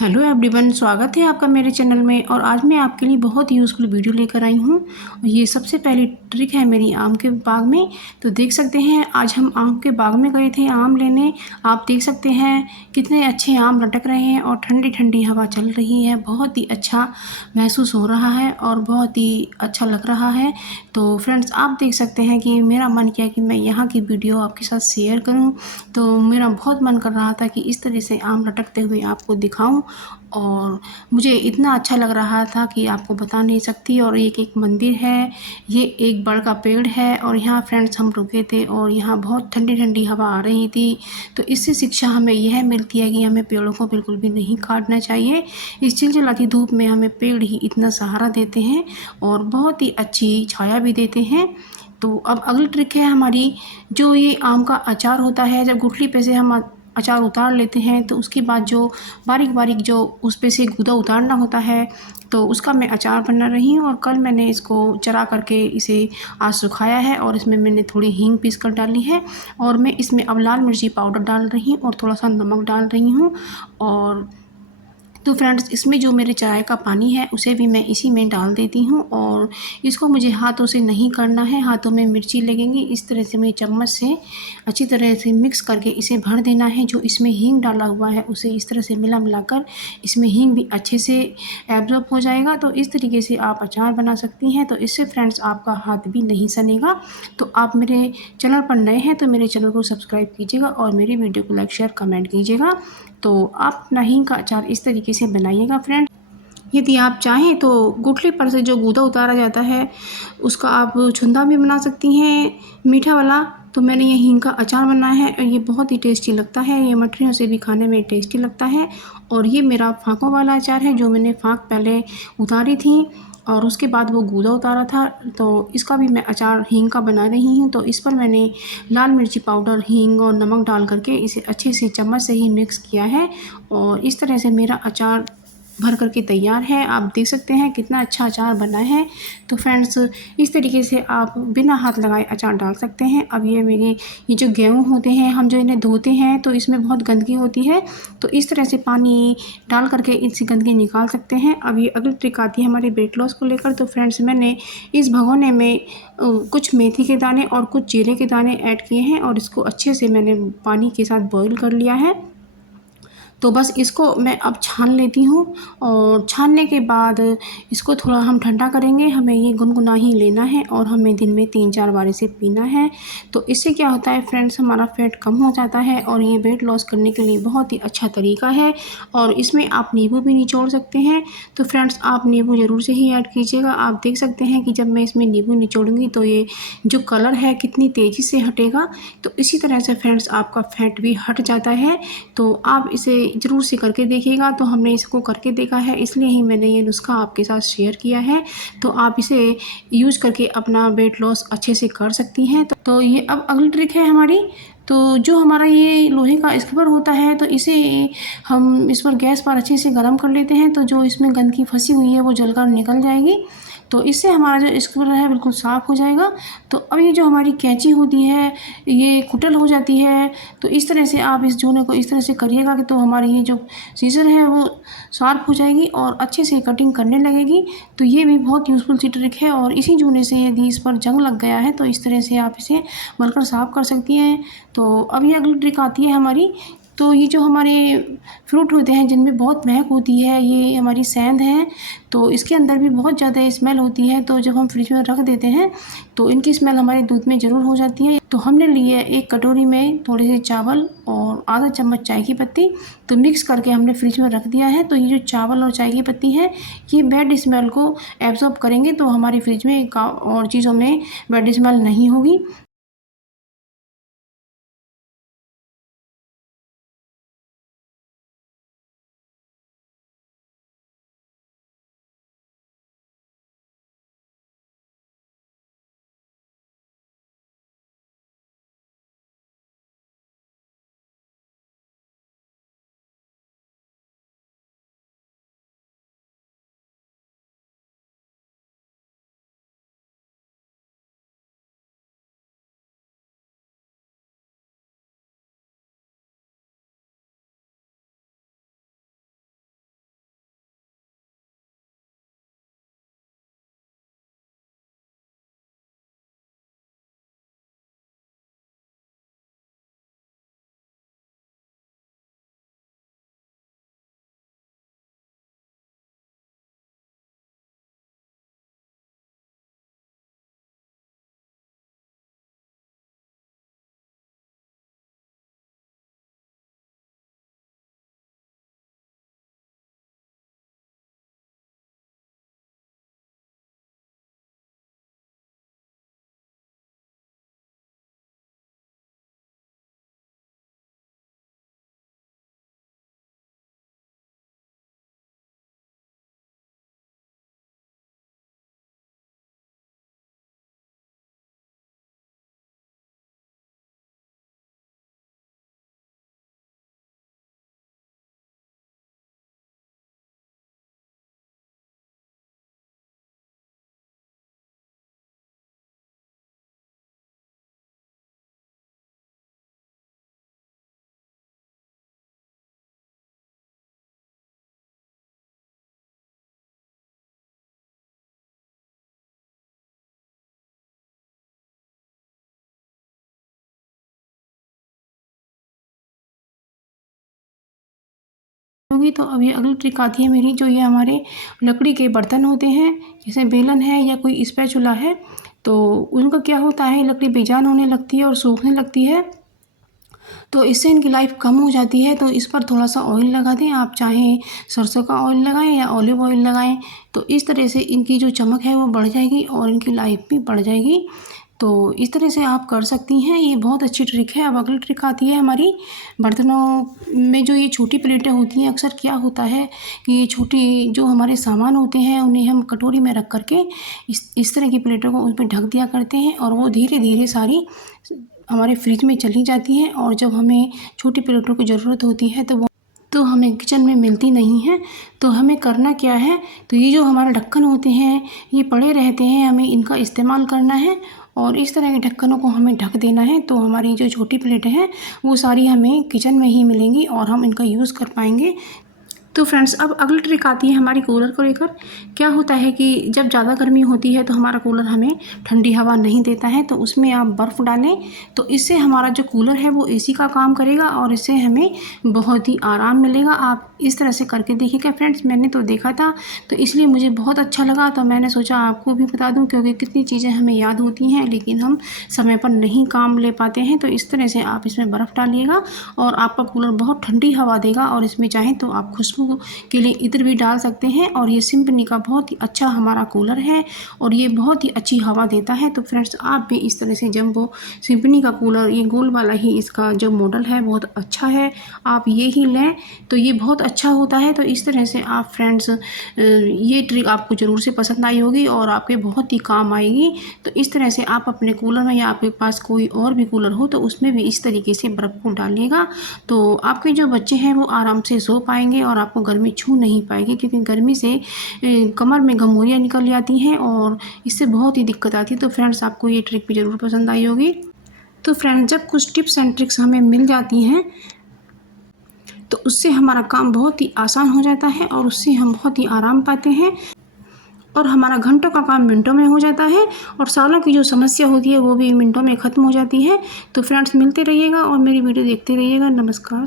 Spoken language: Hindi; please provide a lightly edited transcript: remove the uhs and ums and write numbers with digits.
हेलो एवरीवन, स्वागत है आपका मेरे चैनल में। और आज मैं आपके लिए बहुत यूज़फुल वीडियो लेकर आई हूँ। ये सबसे पहली ट्रिक है मेरी आम के बाग में। तो देख सकते हैं आज हम आम के बाग में गए थे आम लेने। आप देख सकते हैं कितने अच्छे आम लटक रहे हैं और ठंडी ठंडी हवा चल रही है। बहुत ही अच्छा महसूस हो रहा है और बहुत ही अच्छा लग रहा है। तो फ्रेंड्स, आप देख सकते हैं कि मेरा मन किया कि मैं यहाँ की वीडियो आपके साथ शेयर करूँ। तो मेरा बहुत मन कर रहा था कि इस तरह से आम लटकते हुए आपको दिखाऊं, और मुझे इतना अच्छा लग रहा था कि आपको बता नहीं सकती। और एक मंदिर है, ये एक बड़ का पेड़ है, और यहाँ फ्रेंड्स हम रुके थे और यहाँ बहुत ठंडी ठंडी हवा आ रही थी। तो इससे शिक्षा हमें यह मिलती है कि हमें पेड़ों को बिल्कुल भी नहीं काटना चाहिए। इस चिलचिलाती धूप में हमें पेड़ ही इतना सहारा देते हैं और बहुत ही अच्छी छाया भी देते हैं। तो अब अगली ट्रिक है हमारी, जो ये आम का अचार होता है। जब गुठली पे से हम अचार उतार लेते हैं तो उसके बाद जो बारीक बारीक जो उस पे से गूदा उतारना होता है, तो उसका मैं अचार बना रही हूँ। और कल मैंने इसको चरा करके इसे आज सुखाया है और इसमें मैंने थोड़ी हींग पीस कर डाली है। और मैं इसमें अब लाल मिर्ची पाउडर डाल रही हूँ और थोड़ा सा नमक डाल रही हूँ। और तो फ्रेंड्स, इसमें जो मेरे चाय का पानी है उसे भी मैं इसी में डाल देती हूँ। और इसको मुझे हाथों से नहीं करना है, हाथों में मिर्ची लगेंगी। इस तरह से मुझे चम्मच से अच्छी तरह से मिक्स करके इसे भर देना है। जो इसमें हींग डाला हुआ है उसे इस तरह से मिला मिलाकर इसमें हींग भी अच्छे से एब्जॉर्ब हो जाएगा। तो इस तरीके से आप अचार बना सकती हैं। तो इससे फ्रेंड्स आपका हाथ भी नहीं सनेगा। तो आप मेरे चैनल पर नए हैं तो मेरे चैनल को सब्सक्राइब कीजिएगा और मेरी वीडियो को लाइक शेयर कमेंट कीजिएगा। तो आप अपना हींग का अचार इस तरीके से बनाइएगा फ्रेंड। यदि आप चाहें तो गुठली पर से जो गूदा उतारा जाता है उसका आप छुंदा भी बना सकती हैं, मीठा वाला। तो मैंने ये हींग का अचार बनाया है और ये बहुत ही टेस्टी लगता है। ये मठरियों से भी खाने में टेस्टी लगता है। और ये मेरा फाँकों वाला अचार है, जो मैंने फाँक पहले उतारी थी और उसके बाद वो गूदा उतारा था। तो इसका भी मैं अचार हींग का बना रही हूँ। तो इस पर मैंने लाल मिर्ची पाउडर, हींग और नमक डाल करके इसे अच्छे से चम्मच से ही मिक्स किया है। और इस तरह से मेरा अचार भर करके तैयार है। आप देख सकते हैं कितना अच्छा अचार बना है। तो फ्रेंड्स, इस तरीके से आप बिना हाथ लगाए अचार डाल सकते हैं। अब ये जो गेहूँ होते हैं, हम जो इन्हें धोते हैं तो इसमें बहुत गंदगी होती है। तो इस तरह से पानी डाल करके इससे गंदगी निकाल सकते हैं। अब ये अगली ट्रिक आती है हमारे वेट लॉस को लेकर। तो फ्रेंड्स, मैंने इस भगोने में कुछ मेथी के दाने और कुछ जीरे के दाने ऐड किए हैं और इसको अच्छे से मैंने पानी के साथ बॉईल कर लिया है। तो बस इसको मैं अब छान लेती हूँ। और छानने के बाद इसको थोड़ा हम ठंडा करेंगे। हमें ये गुनगुना ही लेना है और हमें दिन में 3-4 बार इसे पीना है। तो इससे क्या होता है फ्रेंड्स, हमारा फैट कम हो जाता है और ये वेट लॉस करने के लिए बहुत ही अच्छा तरीका है। और इसमें आप नींबू भी निचोड़ सकते हैं। तो फ्रेंड्स, आप नींबू ज़रूर से ही ऐड कीजिएगा। आप देख सकते हैं कि जब मैं इसमें नींबू निचोड़ूंगी तो ये जो कलर है कितनी तेज़ी से हटेगा। तो इसी तरह से फ्रेंड्स आपका फैट भी हट जाता है। तो आप इसे ज़रूर से करके देखिएगा। तो हमने इसको करके देखा है, इसलिए ही मैंने ये नुस्खा आपके साथ शेयर किया है। तो आप इसे यूज़ करके अपना वेट लॉस अच्छे से कर सकती हैं। तो ये अब अगली ट्रिक है हमारी। तो जो हमारा ये लोहे का स्क्वर होता है, तो इसे हम इस पर गैस पर अच्छे से गर्म कर लेते हैं। तो जो इसमें गंदगी फंसी हुई है वो जलकर निकल जाएगी। तो इससे हमारा जो स्क्वर है बिल्कुल साफ़ हो जाएगा। तो अब ये जो हमारी कैंची होती है ये कुटल हो जाती है। तो इस तरह से आप इस जूने को इस तरह से करिएगा कि तो हमारी ये जो सीज़र है वो शार्प हो जाएगी और अच्छे से कटिंग करने लगेगी। तो ये भी बहुत यूज़फुल सी ट्रिक है। और इसी जूने से यदि इस पर जंग लग गया है तो इस तरह से आप इसे मलकर साफ़ कर सकती हैं। तो अब ये अगली ट्रिक आती है हमारी। तो ये जो हमारे फ्रूट होते हैं जिनमें बहुत महक होती है, ये हमारी सेंध है। तो इसके अंदर भी बहुत ज़्यादा स्मेल होती है। तो जब हम फ्रिज में रख देते हैं तो इनकी स्मेल हमारे दूध में ज़रूर हो जाती है। तो हमने लिए एक कटोरी में थोड़े से चावल और आधा चम्मच चाय की पत्ती। तो मिक्स करके हमने फ्रिज में रख दिया है। तो ये जो चावल और चाय की पत्ती है ये बैड स्मेल को एब्जॉर्ब करेंगे। तो हमारी फ्रिज में और चीज़ों में बैड स्मेल नहीं होगी। होगी। तो अब ये अगली ट्रिक आती है मेरी, जो ये हमारे लकड़ी के बर्तन होते हैं, जैसे बेलन है या कोई स्पैचुला है, तो उनका क्या होता है, लकड़ी बेजान होने लगती है और सूखने लगती है, तो इससे इनकी लाइफ कम हो जाती है। तो इस पर थोड़ा सा ऑयल लगा दें, आप चाहें सरसों का ऑयल लगाएं या ऑलिव ऑयल लगाएं, तो इस तरह से इनकी जो चमक है वो बढ़ जाएगी और इनकी लाइफ भी बढ़ जाएगी। तो इस तरह से आप कर सकती हैं, ये बहुत अच्छी ट्रिक है। अब अगली ट्रिक आती है हमारी बर्तनों में, जो ये छोटी प्लेटें होती हैं, अक्सर क्या होता है कि ये छोटी जो हमारे सामान होते हैं उन्हें हम कटोरी में रख करके इस तरह की प्लेटों को उस पर ढक दिया करते हैं और वो धीरे धीरे सारी हमारे फ्रिज में चली जाती हैं, और जब हमें छोटी प्लेटों की ज़रूरत होती है तो हमें किचन में मिलती नहीं है। तो हमें करना क्या है, तो ये जो हमारे ढक्कन होते हैं ये पड़े रहते हैं, हमें इनका इस्तेमाल करना है और इस तरह के ढक्कनों को हमें ढक देना है। तो हमारी जो छोटी प्लेटें हैं वो सारी हमें किचन में ही मिलेंगी और हम इनका यूज़ कर पाएंगे। तो फ्रेंड्स, अब अगली ट्रिक आती है हमारी कूलर को लेकर। क्या होता है कि जब ज़्यादा गर्मी होती है तो हमारा कूलर हमें ठंडी हवा नहीं देता है, तो उसमें आप बर्फ़ डालें, तो इससे हमारा जो कूलर है वो एसी का काम करेगा और इससे हमें बहुत ही आराम मिलेगा। आप इस तरह से करके देखिएगा फ्रेंड्स, मैंने तो देखा था तो इसलिए मुझे बहुत अच्छा लगा, तो मैंने सोचा आपको भी बता दूँ, क्योंकि कितनी चीज़ें हमें याद होती हैं लेकिन हम समय पर नहीं काम ले पाते हैं। तो इस तरह से आप इसमें बर्फ़ डालिएगा और आपका कूलर बहुत ठंडी हवा देगा, और इसमें चाहें तो आप खुशबू के लिए इत्र भी डाल सकते हैं। और ये सिम्फनी का बहुत ही अच्छा हमारा कूलर है और ये बहुत ही अच्छी हवा देता है। तो फ्रेंड्स, आप भी इस तरह से जंबो सिम्फनी का कूलर, ये गोल वाला ही इसका जो मॉडल है बहुत अच्छा है, आप ये ही लें, तो ये बहुत अच्छा होता है। तो इस तरह से आप फ्रेंड्स, ये ट्रिक आपको ज़रूर से पसंद आई होगी और आपके बहुत ही काम आएगी। तो इस तरह से आप अपने कूलर में या आपके पास कोई और भी कूलर हो तो उसमें भी इस तरीके से बर्फ़ को डालिएगा, तो आपके जो बच्चे हैं वो आराम से सो पाएंगे और आपको गर्मी छू नहीं पाएगी, क्योंकि गर्मी से कमर में घमौरियाँ निकल जाती हैं और इससे बहुत ही दिक्कत आती है। तो फ्रेंड्स, आपको ये ट्रिक भी ज़रूर पसंद आई होगी। तो फ्रेंड्स, जब कुछ टिप्स एंड ट्रिक्स हमें मिल जाती हैं तो उससे हमारा काम बहुत ही आसान हो जाता है और उससे हम बहुत ही आराम पाते हैं और हमारा घंटों का काम मिनटों में हो जाता है और सालों की जो समस्या होती है वो भी मिनटों में ख़त्म हो जाती है। तो फ्रेंड्स, मिलते रहिएगा और मेरी वीडियो देखते रहिएगा। नमस्कार।